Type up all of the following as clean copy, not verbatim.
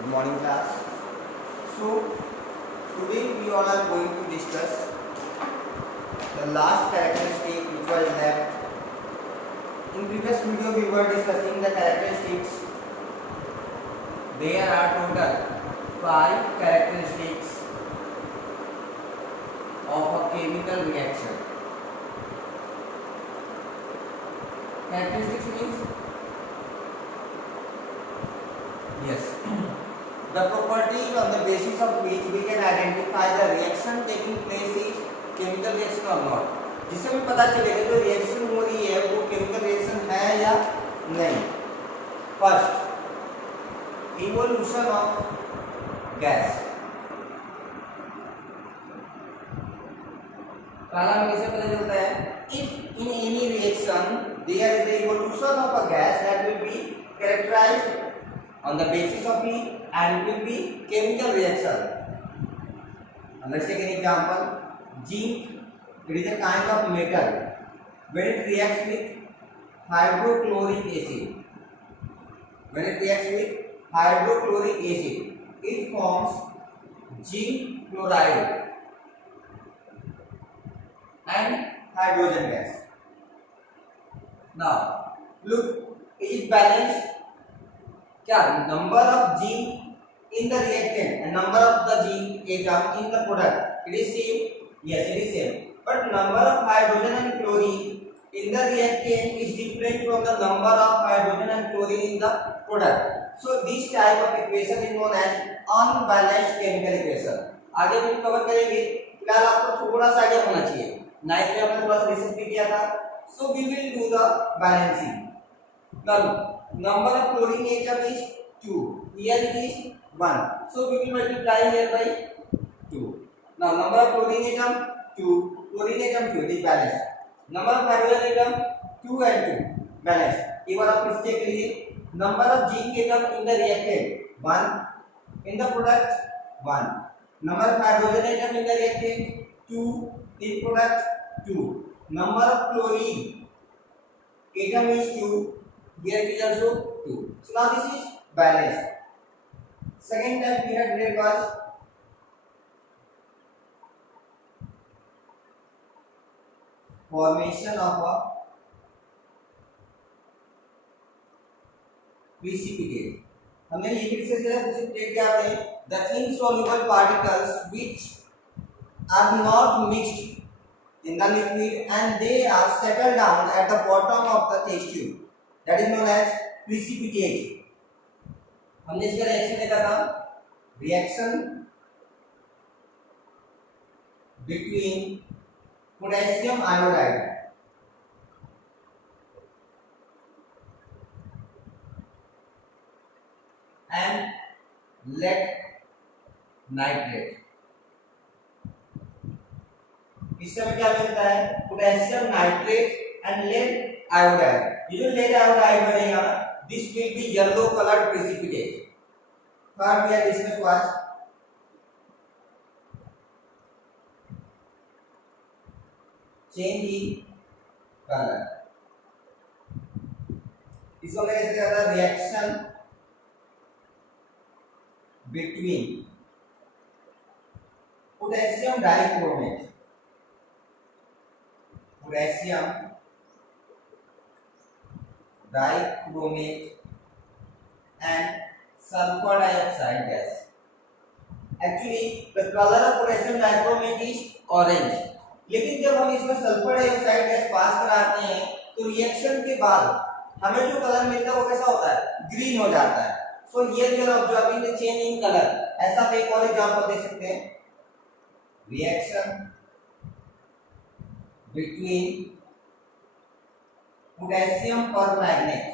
Good morning, class. So, today we all are going to discuss the last characteristic which was left. In previous video, we were discussing the characteristics. There are total 5 characteristics of a chemical reaction. Characteristics means yes. The properties on the basis of which we can identify the reaction taking place is chemical reaction or not. जिससे हमें पता चलेगा जो रिएक्शन हो रही है वो chemical reaction है या नहीं. First, evolution of gas. पहला हमें कैसे पता चलता है? If in any reaction there is the evolution of a gas that will be characterized on the basis of heat and it will be chemical reaction. Let's take an example. Zinc, it is a kind of metal. When it reacts with hydrochloric acid, it forms zinc chloride and hydrogen gas. Now, look, is it balanced? क्या number of zinc in the reactant and number of the zinc atom in the product, it is same? Yes, it is same. But number of hydrogen and chlorine in the reactant is different from the number of hydrogen and chlorine in the product. So this type of equation is known as unbalanced chemical equation. आगे भी कवर करेंगे. फिलहाल आपको थोड़ा सा आइडिया होना चाहिए. नाइन्थ में हमने थोड़ा सा रिसर्च भी किया था. So we will do the balancing. Now number of chlorine atom is 2. Here it is 1. So we will multiply here by 2. Now number of chlorine atom 2. Chlorine atom 2. It is balanced. Number of hydrogen atom 2 and 2. Balanced. एक बार आप इसे चेक कीजिए. Number of zinc atom in the reactant 1. In the product 1. Number of hydrogen atom in the reactant 2. In product 2. Number of chlorine atom is 2. Here it is also 2. So now this is balanced. Second type we had read was formation of a precipitate. हमने ये फिर से precipitate क्या होते हैं? The insoluble particles which are not mixed in the liquid and they are settled down at the bottom of the test tube. That is known as precipitate. हमने इसका reaction देखा था. Reaction between potassium iodide and lead nitrate. इस समय क्या मिलता है? Potassium nitrate and lead iodide. ये जो लेड आयोडाइड बनेगा, this will be yellow coloured precipitate. First we are discuss was change in colour. इसको मैं कैसे कहता हूं? Reaction between potassium dichromate and sulfur dioxide gas. Actually, the color of potassium dichromate is orange. लेकिन जब हम इसमें सल्फर डाइऑक्साइड गैस पास कराते हैं तो रिएक्शन के बाद हमें जो कलर मिलता है वो कैसा होता है? ग्रीन हो जाता है. So here we are observing the change in color. ऐसा आप एक और एग्जांपल देख सकते हैं. Reaction between potassium permanganate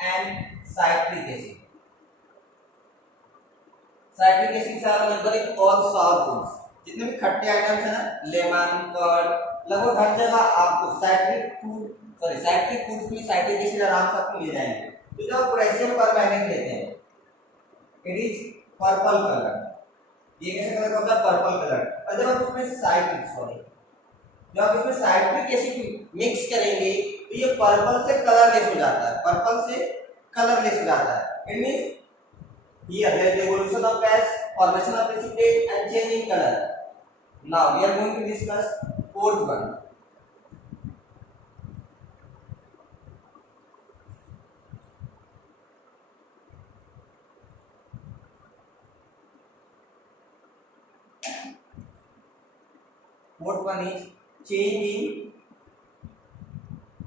and citric acid. Citric acid सारा लगभग एक ऑल सॉर फूड्स, जितने भी खट्टे आइटम्स है ना, लेमन, कर्ड, लगभग हर जगह आपको साइट्रिक फूड्स में साइट्रिक एसिड आराम से आपको मिल जाएंगे. तो जब पोटेशियम परमैंगनेट लेते हैं, इट इज पर्पल कलर. ये कैसे कलर का होता है, पर्पल कलर। और जब आप इसमें साइट्रिक जब आप इसमें साइट्रिक एसिड मिक्स करेंगे तो ये पर्पल से कलरलेस हो जाता है, पर्पल से कलरलेस हो जाता है। It means here there is evolution of gas, formation of precipitate and change in color. Now we are going to discuss fourth one. Fourth one is change in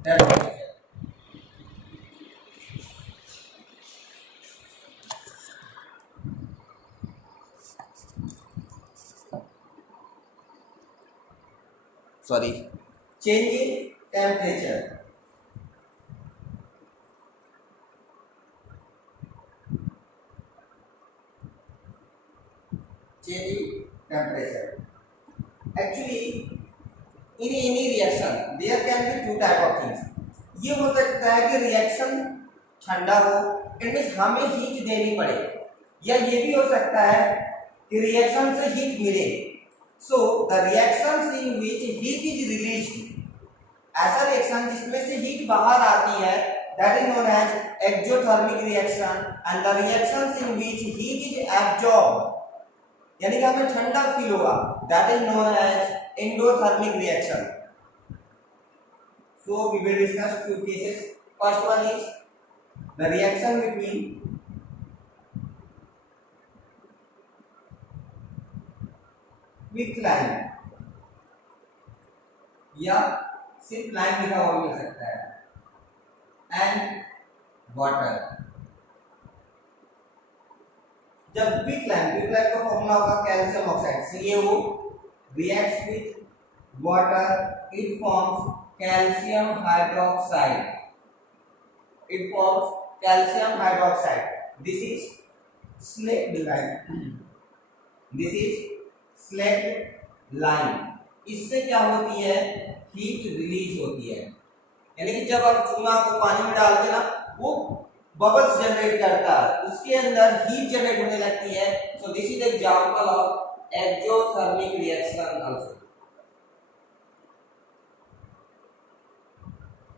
temperature. Sorry, change in temperature. Change in temperature. Actually, in any reaction there can be two type of things. ये हो सकता है कि रिएक्शन ठंडा हो, it means हमें हीट देनी पड़े, या ये भी हो सकता है कि रिएक्शन से हीट मिले। So the reactions in which heat is released, ऐसा रिएक्शन जिसमें से हीट बाहर आती है, that is known as exothermic reaction. And the reactions in which heat is absorbed, यानी कि हमें ठंडा फील होगा, that is known as endothermic reaction. So we will discuss two cases. First one is the reaction between quicklime, या सिर्फ लाइम लिखा हुआ मिल सकता है, एंड वाटर। जब क्विकलाइम का फॉर्मूला होगा calcium oxide CaO reacts with water, it forms calcium hydroxide. It forms calcium hydroxide. This is slaked lime. This is slaked lime. इससे क्या होती है, हीट रिलीज होती है, यानी कि जब आप चूना को पानी में डालते ना, वो बबल्स जनरेट करता है, उसके अंदर हीट जनरेट होने लगती है। सो this is example of exothermic reaction also.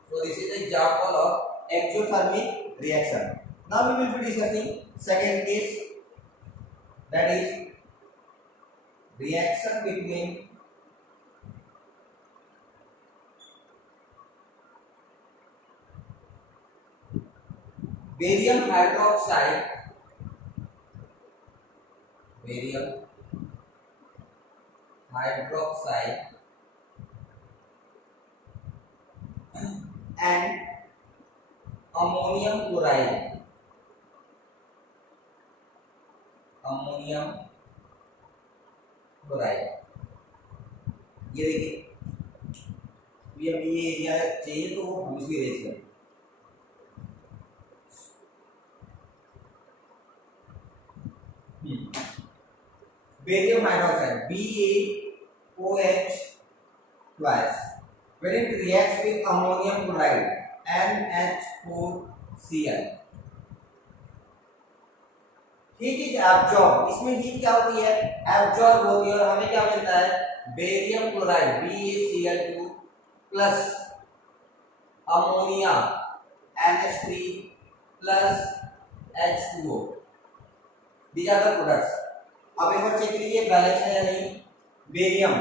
So this is example of exothermic reaction. Now we will be discussing second case, that is reaction between barium hydroxide and ammonium chloride. ये देखिए, ये अभी ये एरिया चाहिए तो हम इसकी रेस करें। Barium hydroxide BaOH twice, when it reacts with ammonium chloride NH4Cl, heat is absorb. इसमें हीट क्या होती है, एब्जॉर्ब होती है, और हमें क्या मिलता है, barium chloride BaCl2 plus ammonia NH3 plus H2O, these are the products। अब एक बार चेक कीजिए बैलेंस है या नहीं। Barium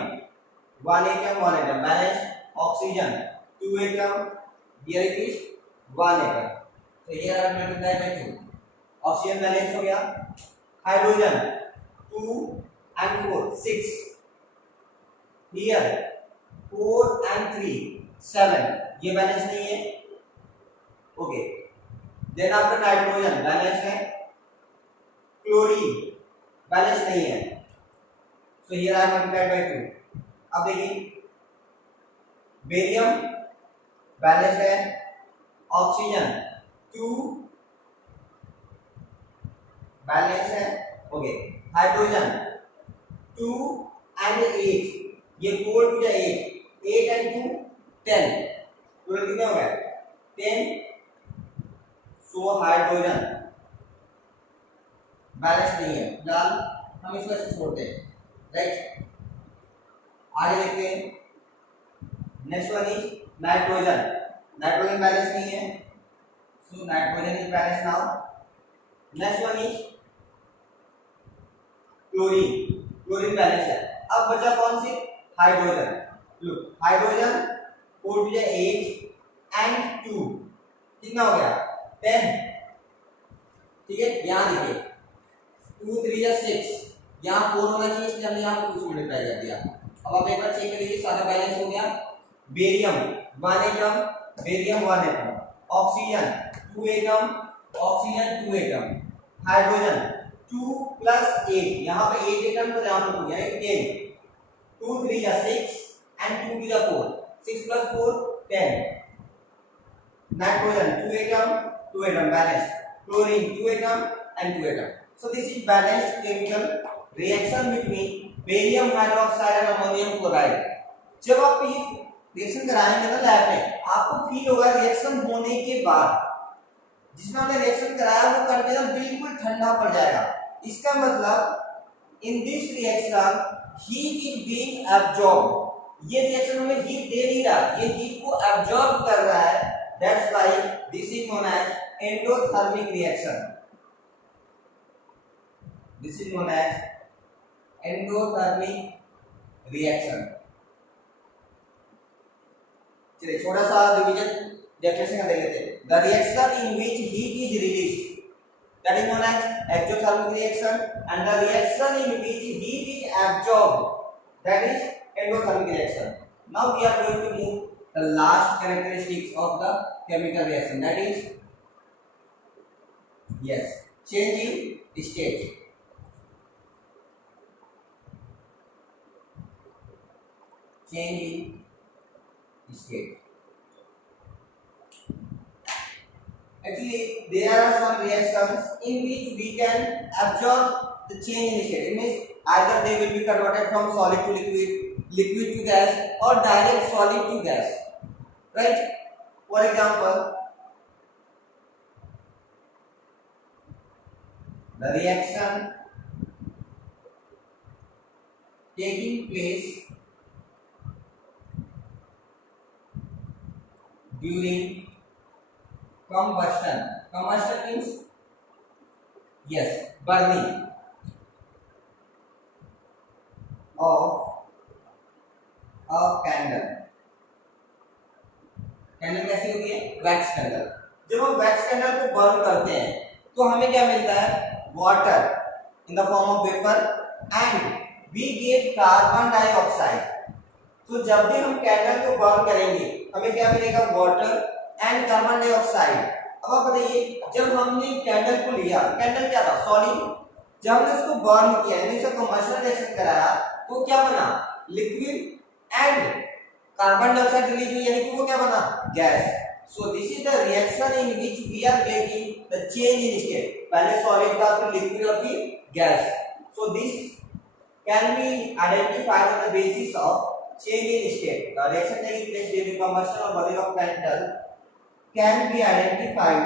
1 atom 1 atom balance, oxygen 2 atom, here it is 1 atom, तो here I am multiply by 2, oxygen balance हो गया। हाइड्रोजन 2 and 4 6, हियर 4 and 3 7, ये बैलेंस नहीं है, okay. Then after nitrogen balance है, क्लोरीन बैलेंस नहीं है, so here I multiplied by 2। अब देखिए बेरियम बैलेंस है, ऑक्सीजन 2 बैलेंस है, ओके। हाइड्रोजन 2 and 8, ये 4 टू 8 and 2 10, टोटल कितने हो गए 10। सो हाइड्रोजन बैलेंस नहीं है, फिलहाल हम इसको ऐसे छोड़ते हैं, राइट। आगे देखते हैं, next one is nitrogen. Nitrogen balance नहीं है, so nitrogen is balance now. Next one is chlorine. Chlorine balance है। अब बचा कौन सी? Hydrogen. Look, hydrogen 4 to 8 and 2 कितना हो गया? 10। ठीक है, यहाँ देखिए 2 3 6, यहाँ 4 होना चाहिए, इसलिए हमने यहाँ 2 से मल्टीप्लाई कर दिया। अब आप एक बार चेक कर लीजिए, सारा बैलेंस हो गया। बेरियम 1 atom, barium 1 atom, oxygen 2 atom, oxygen 2 atom, hydrogen 2 + 8, यहाँ पे 8 एटम तो यहाँ पे 2 यानी 10। 2 3 6 and 2 to 4, 6 + 4 10. Nitrogen 2 atom, 2 atom balanced. Chlorine 2 atom and 2 atom. So this is balanced chemical reaction between barium hydroxide and ammonium chloride. जब आप ये रिएक्शन कराएंगे ना लैब में, आपको फील होगा रिएक्शन होने के बाद जिसमें हमने रिएक्शन कराया वो कंटेनर बिल्कुल ठंडा पड़ जाएगा। इसका मतलब in this reaction heat is being absorbed. ये रिएक्शन हमें हीट दे नहीं रहा, ये हीट को एब्जॉर्ब कर रहा है। That's why this is known as endothermic reaction. This is known as endothermic reaction. चलिए छोटा सा डिवीजन डेफिनेशन का देख लेते हैं। The reaction in which heat is released, that is known as exothermic reaction, and the reaction in which heat is absorbed, that is endothermic reaction. Now we are going to move the last characteristics of the chemical reaction, that is yes, change in state. Change in state. Actually, there are some reactions in which we can absorb the change in state. It means either they will be converted from solid to liquid, liquid to gas, or direct solid to gas. Right? For example, the reaction taking place during combustion. Combustion means yes, burning of a candle. Candle कैसी होती है? Wax candle. जब हम wax candle को बर्न करते हैं तो हमें क्या मिलता है? Water in the form of vapour and we get carbon dioxide. तो जब भी हम कैंडल को बर्न करेंगे हमें क्या मिलेगा? Water and carbon dioxide. अब आप बताइए, जब हमने कैंडल को लिया, कैंडल क्या था? सॉलिड। जब हमने उसको बर्न किया यानी उसका कंबशन रिएक्शन कराया तो क्या बना? Liquid and carbon dioxide release हुई यानी कि वो क्या बना? Gas. So this is the reaction in which we are getting the change in state. पहले सॉलिड था फिर लिक्विड और फिर gas. So this can be identified on the basis of change in state. The reaction taking place during combustion or burning of candle can be identified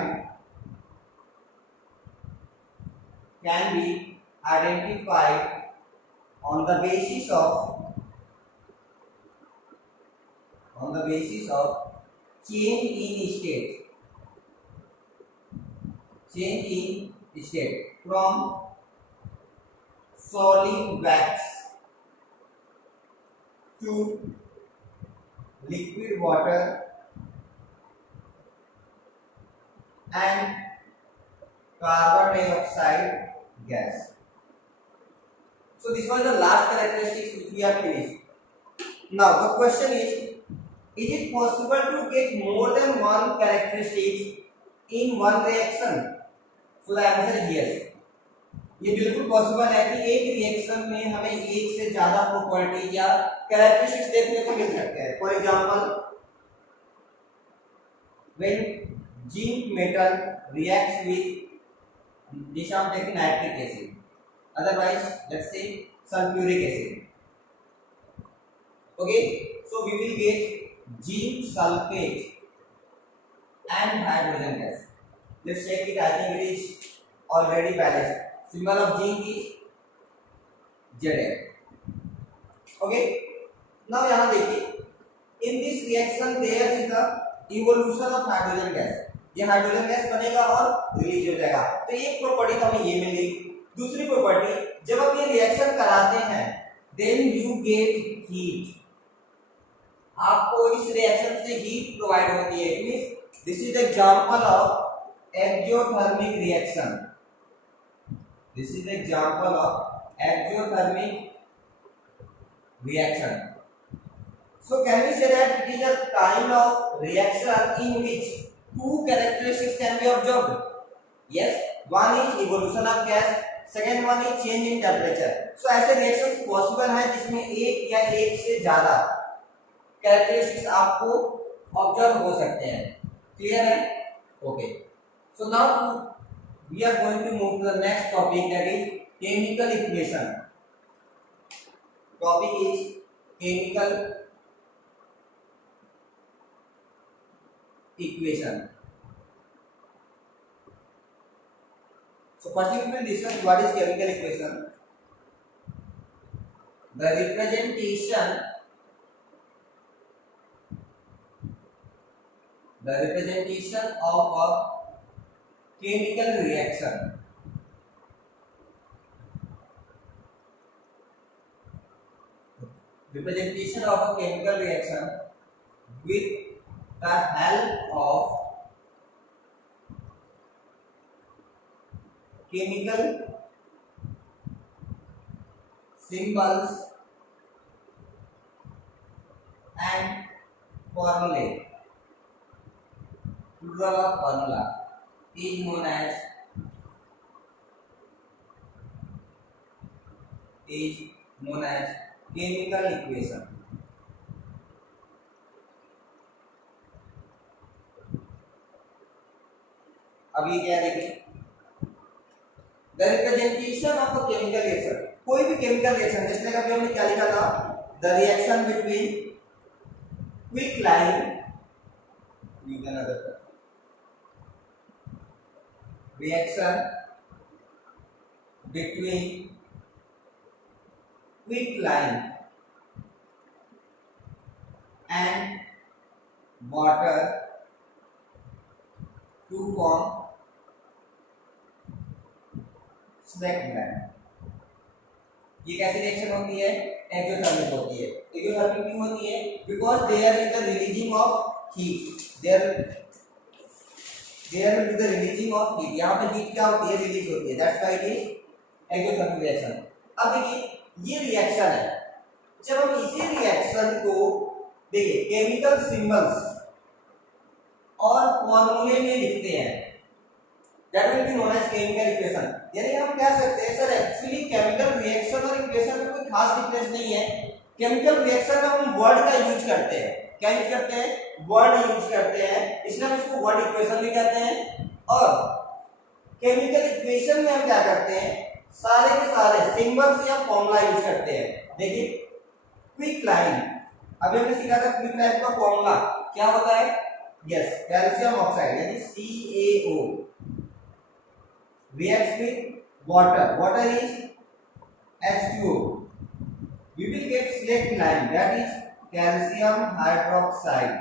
on the basis of change in state from solid wax to liquid water and carbon dioxide gas. So this was the last characteristics which we have finished. Now the question is it possible to get more than one characteristics in one reaction? So the answer is yes. ये बिल्कुल पॉसिबल है कि एक रिएक्शन में हमें एक से ज्यादा प्रॉपर्टी या कैरेक्टरिस्टिक्स देखने को मिल सकते हैं। For example, when zinc metal reacts with this हम take nitric acid, otherwise let's say sulphuric acid. Okay, so we will get zinc sulphate and hydrogen gas. Let's check it. I think it is already balanced. Symbol of zinc is Zn। Okay, now यहाँ देखिए, in this reaction there is the evolution of hydrogen gas. ये hydrogen gas बनेगा और रिलीज हो जाएगा। तो एक प्रॉपर्टी तो हमें ये मिल गई। दूसरी प्रॉपर्टी, जब आप ये रिएक्शन कराते हैं देन यू गेट हीट, आपको इस रिएक्शन से हीट प्रोवाइड होती है। Means this is example of exothermic reaction. This is example of exothermic reaction. So can we say that it is a kind of reaction in which two characteristics can be observed? Yes, one is evolution of gas, second one is change in temperature. So ऐसे reactions possible हैं जिसमें एक या एक से ज्यादा characteristics आपको observe हो सकते हैं। Clear है? Okay. So now we are going to move to the next topic, that is chemical equation. Topic is chemical equation. So first we will discuss what is chemical equation. The representation of a chemical reaction with the help of chemical symbols and formulae, plural of formula, is known as chemical equation. अब ये क्या देखिए, the representation of a chemical reaction. कोई भी chemical reaction, जैसे अभी हमने क्या लिखा था, the reaction between quicklime reaction between quicklime and water to form slackline। ये कैसी रिएक्शन होती है? एक्सोथर्मिक होती है। एक्सोथर्मिक क्यों होती है? Because there is the releasing of heat, there will be the releasing of heat. यहाँ पे हीट क्या होती है? रिलीज होती है, that's why it is exothermic reaction. अब देखिए ये रिएक्शन है, जब हम इसी रिएक्शन को देखिए केमिकल सिंबल्स और फॉर्मूले में लिखते हैं, that will be known as chemical equation. यानी हम कह सकते हैं सर एक्चुअली केमिकल रिएक्शन और इक्वेशन में कोई खास डिफरेंस नहीं है। केमिकल रिएक्शन में हम वर्ड का यूज करते हैं, क्या यूज करते हैं? वर्ड यूज करते हैं, इसलिए हम इसको वर्ड इक्वेशन भी कहते हैं। और केमिकल इक्वेशन में हम क्या करते हैं? सारे के सारे सिंबल्स या फॉर्मूला यूज करते हैं। देखिए क्विकलाइन, अभी हमने सीखा था क्विकलाइन का फॉर्मूला क्या होता है? यस, कैल्शियम ऑक्साइड यानी CaO reacts with water, water is H2O, we will get slackline, that is calcium hydroxide।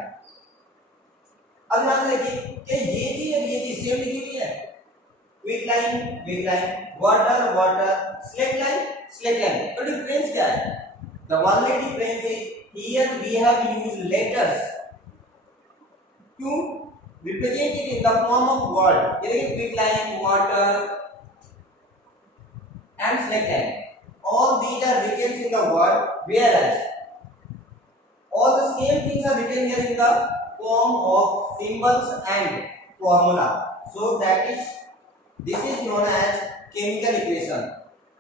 अब ध्यान देखिए कि ये चीज और ये चीज सेम लिखी हुई है, क्विकलाइन वाटर slackline, तो डिफरेंस क्या है? The only difference is here we have used letters to represent it in the form of word। ये देखिए क्विकलाइन, water and slackline, all these are written in the word, whereas all the same things are written here in the form of symbols and formula। So that is, this is known as chemical equation।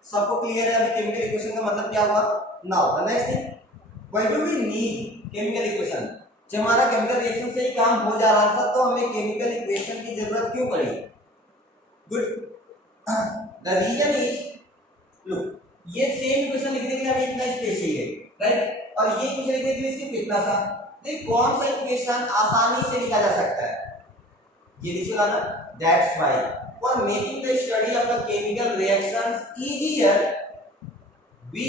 सबको clear है अभी chemical equation का मतलब क्या हुआ? Now the next thing, why do we need chemical equation? जब हमारा chemical reaction से ही काम हो जा रहा था तो हमें केमिकल इक्वेशन की जरूरत क्यों पड़ी? Good, the reason is, look ये सेम इक्वेशन लिखने के लिए हमें इतना स्पेस चाहिए, राइट? और ये इक्वेशन लिखने के लिए सिर्फ इतना सा। देखिए कौन सा इक्वेशन आसानी से लिखा जा सकता है? ये लिखा ना, that's why for making the study of the chemical reactions easier, we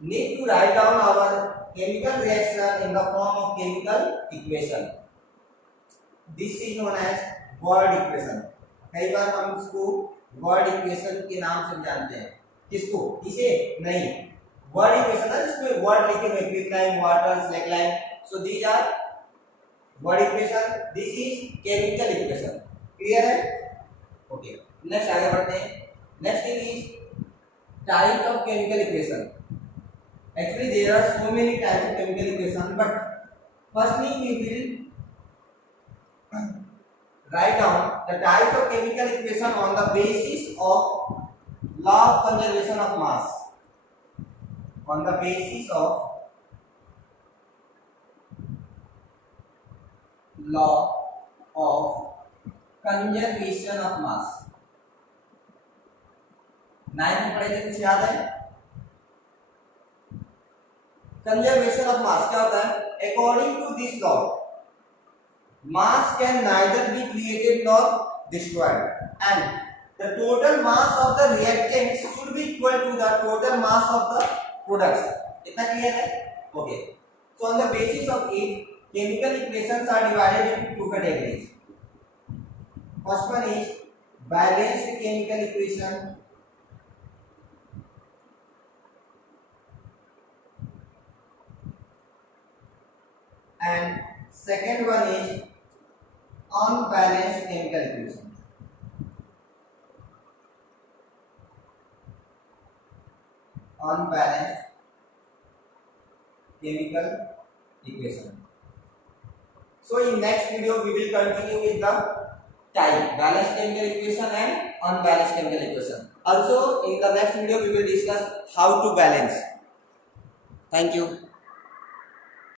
need to write down our chemical reaction in the form of chemical equation. This is known as word equation. कई बार हम इसको word equation के नाम से जानते हैं. किसको? इसे नहीं. Word equation है जिसमें word लिखे हुए quicklime, water, slackline. So these are word equation. This is chemical equation. Clear है? Okay. Next आगे बढ़ते हैं. Next thing is types of chemical equation. Actually, there are so many types of chemical equation, but firstly we will write down the types of chemical equation on the basis of law of conservation of mass. On the basis of law of conservation of mass. 9th में पढ़े थे, कुछ याद है? Conservation of mass क्या होता है? According to this law mass can neither be created nor destroyed and the total mass of the reactant should be equal to the total mass of the products. इतना clear है? Okay. So on the basis of it chemical equations are divided into two categories. First one is balanced chemical equation. And second one is unbalanced chemical equation. Unbalanced chemical equation. So in next video we will continue with the type balanced chemical equation and unbalanced chemical equation. Also in the next video we will discuss how to balance. Thank you.